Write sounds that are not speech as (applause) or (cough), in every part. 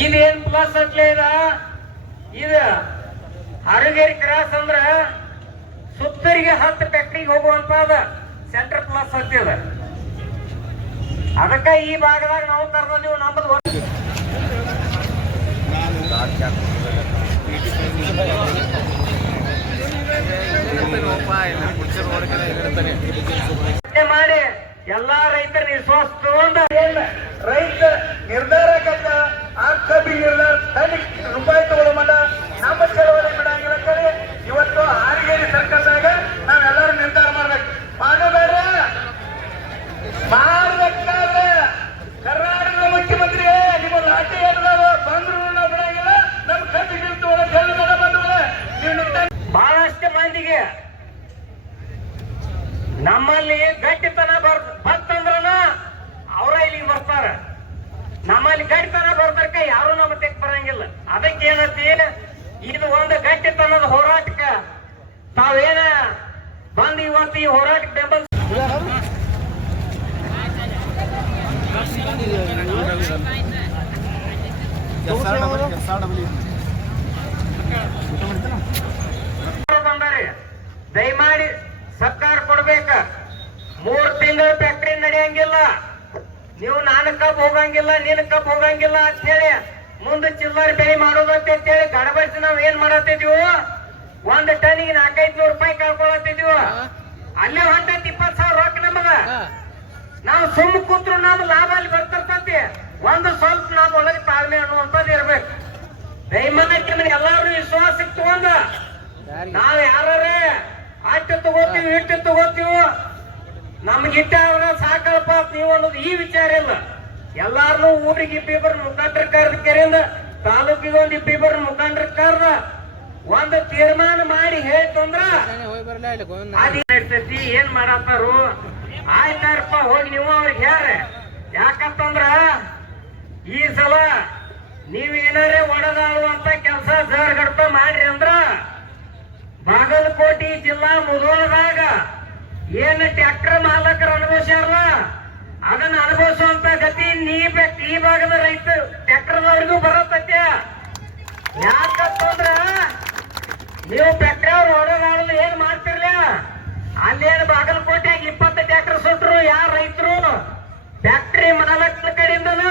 ಇದೇನ್ ಪ್ಲಸ್ ಅಟ್ಲೆ ಇದ? ಇದು ಹರಗೇರಿ ಕ್ರಾಸ್ ಅಂದ್ರ ಸುತ್ತರಿಗೆ ಹತ್ತು ಫ್ಯಾಕ್ಟ್ರಿಗೆ ಹೋಗುವಂತ ಅದ. ಸೆಂಟರ್ ಪ್ಲಸ್ ಹತ್ತಿದ ಅದಕ್ಕ ಈ ಭಾಗದಾಗ ನಾವು ಕರ್ದೀವಿ ನಮ್ಮದು (laughs) ಮಾಡಿ ಎಲ್ಲಾ ರೈತರ ವಿಶ್ವಾಸ ತಗೊಂಡ ರೈತ ನಿರ್ಧಾರಕತ್ತ ಮುಖ್ಯಮಂತ್ರಿ ಲಾಟಿ ಬಂದ್ರು ಬಹಳಷ್ಟು ಮಂದಿಗೆ ನಮ್ಮಲ್ಲಿ ಗಟ್ಟಿತನ ಬರ್, ಬರ್ತಂದ್ರನ ಅವರ ಇಲ್ಲಿಗೆ ಬರ್ತಾರ. ನಮ್ಮಲ್ಲಿ ಗಟ್ಟಿತನ ಬರ್ದಕ್ಕ ಯಾರು ನಮ್ಮ ತೆಗ್ ಬರಂಗಿಲ್ಲ. ಅದಕ್ಕೆ ಏನತಿ ಇದು ಒಂದು ಗಟ್ಟಿತನದ ಹೋರಾಟಕ್ಕ ತಾವೇನ ಬಂದ್ ಇವತ್ತು ಈ ಹೋರಾಟಕ್ಕೆ ಬೆಂಬಲ ಬಂದಾರಿ ದಯಮಾಡಿ ಸರ್ಕಾರ ಕೊಡ್ಬೇಕ. ಮೂರ್ ತಿಂಗಳ ಫ್ಯಾಕ್ಟ್ರಿ ನಡೆಯಂಗಿಲ್ಲ. ನೀವು ನಾನು ಕಪ್ ಹೋಗಂಗಿಲ್ಲ ನೀನ್ ಕಪ್ ಹೋಗಂಗಿಲ್ಲ ಅಂತ ಹೇಳಿ ಮುಂದೆ ಚಿಲ್ಲರ್ ಬೆಳೆ ಮಾಡೋದಂತ ಹೇಳಿ ಗಡಬಡಿಸಿ ನಾವ್ ಏನ್ ಮಾಡತ್ತಿದ್ವು ಒಂದ್ ಟನ್ನಿಗೆ ನಾಲ್ಕೈದು ನೂರು ರೂಪಾಯಿ ಕಳ್ಕೊಳತ್ತಿದ್ವು ಅಲ್ಲೇ ಹೊಂಟೈತಿ ಇಪ್ಪತ್ ಸಾವಿರ ರೊಕ್ಕ ನಮಗ. ನಾವು ಸುಮ್ ಕೂತ್ರು ನಮ್ ಲಾಭ ಅಲ್ಲಿ ಬರ್ತಿರ್ತಂತೆ. ಒಂದು ಒಳಗೆ ತಾಳ್ಮೆ ಅನ್ನುವಂಥದ್ದು ಇರ್ಬೇಕು. ದಯಮಾಡಿ ಎಲ್ಲಾರು ವಿಶ್ವಾಸಕ್ಕೆ ತಗೊಂಡ ನಾವ್ ಯಾರೇ ಆಟ ತಗೋತೀವಿ ಇಟ್ಟು ತಗೋತೀವಿ ನಮ್ಗೆ ಇಟ್ಟ ಅವ್ರ ಸಾಕಲ್ಪ ನೀವು ಅನ್ನೋದು ಈ ವಿಚಾರ ಇಲ್ಲ. ಎಲ್ಲಾರನು ಊರಿಗೆ ಇಬ್ಬಿಬ್ಬರ ಮುಖಂಡರ ಕರೆದ ಕೆರೆಯಿಂದ ತಾಲೂಕಿಗೆ ಒಂದು ಇಬ್ಬಿಬ್ಬರ ಮುಖಂಡರ ಕರೆದ ಒಂದು ತೀರ್ಮಾನ ಮಾಡಿ ಹೇಳ್ತಂದ್ರ ಇರ್ತೈತಿ ಏನ್ ಮಾಡತ್ತಾರು? ಆಯ್ತಾರಪ್ಪ ಹೋಗಿ ನೀವು ಅವ್ರಿಗೆ ಹೇಳ್ರ. ಯಾಕಂತಂದ್ರ ಈ ಸಲ ನೀವು ಏನಾರೇ ಒಡೆದಾಡುವಂತ ಕೆಲಸ ಸರ್ ಗಡ್ಪ ಮಾಡ್ರಿ ಅಂದ್ರ ಬಾಗಲಕೋಟೆ ಜಿಲ್ಲಾ ಮುಧೋಳದಾಗ ಏನ್ ಟ್ರ್ಯಾಕ್ಟರ್ ಮಾಲಕರು ಅನುಭವಿಸ್ಯಾರಲ್ಲ, ಅದನ್ನ ಅನುಭವಿಸುವಂತ ಗತಿ ನೀ ಈ ಭಾಗದ ರೈತ ಟ್ರ್ಯಾಕ್ಟರ್ದವ್ರಿಗೂ ಬರತ್ತತ್ಯ ಯಾಕಂತಂದ್ರ ನೀವು ಫ್ಯಾಕ್ಟ್ರಿ ಅವ್ರು ಏನು ಮಾಡ್ತಿರ್ಲ? ಅಲ್ಲೇನು ಬಾಗಲಕೋಟೆಯಾಗ ಇಪ್ಪತ್ತು ಟ್ರ್ಯಾಕ್ಟರ್ ಸುಟ್ರು ಯಾರ ರೈತರು? ಫ್ಯಾಕ್ಟ್ರಿ ಮಾಲಕರ ಕಡೆಯಿಂದನೇ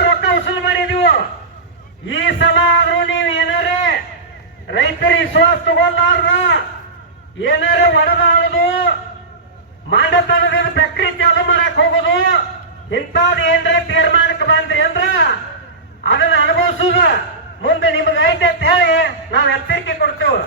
ಈ ಸಲ ಆದ್ರೂ ನೀವು ಏನಾರೇ ರೈತರ ವಿಶ್ವಾಸ ತಗೊಂಡಾರ ಏನಾರೇ ಒಡದಾಡೋದು ಮಾಂಡತನದ ಫ್ಯಾಕ್ಟ್ರಿ ಚಾಲು ಮಾಡಕ್ ಹೋಗುದು, ಇಂಥದ್ ಏನ್ರ ತೀರ್ಮಾನಕ್ಕೆ ಬಂದ್ರಿ ಅಂದ್ರ ಅದನ್ನ ಅನುಭವಿಸುದು. ಮುಂದೆ ನಿಮ್ಗೆ ಐತೆ ಅಂತ ಹೇಳಿ ನಾವು ಎಚ್ಚರಿಕೆ ಕೊಡ್ತೇವೆ.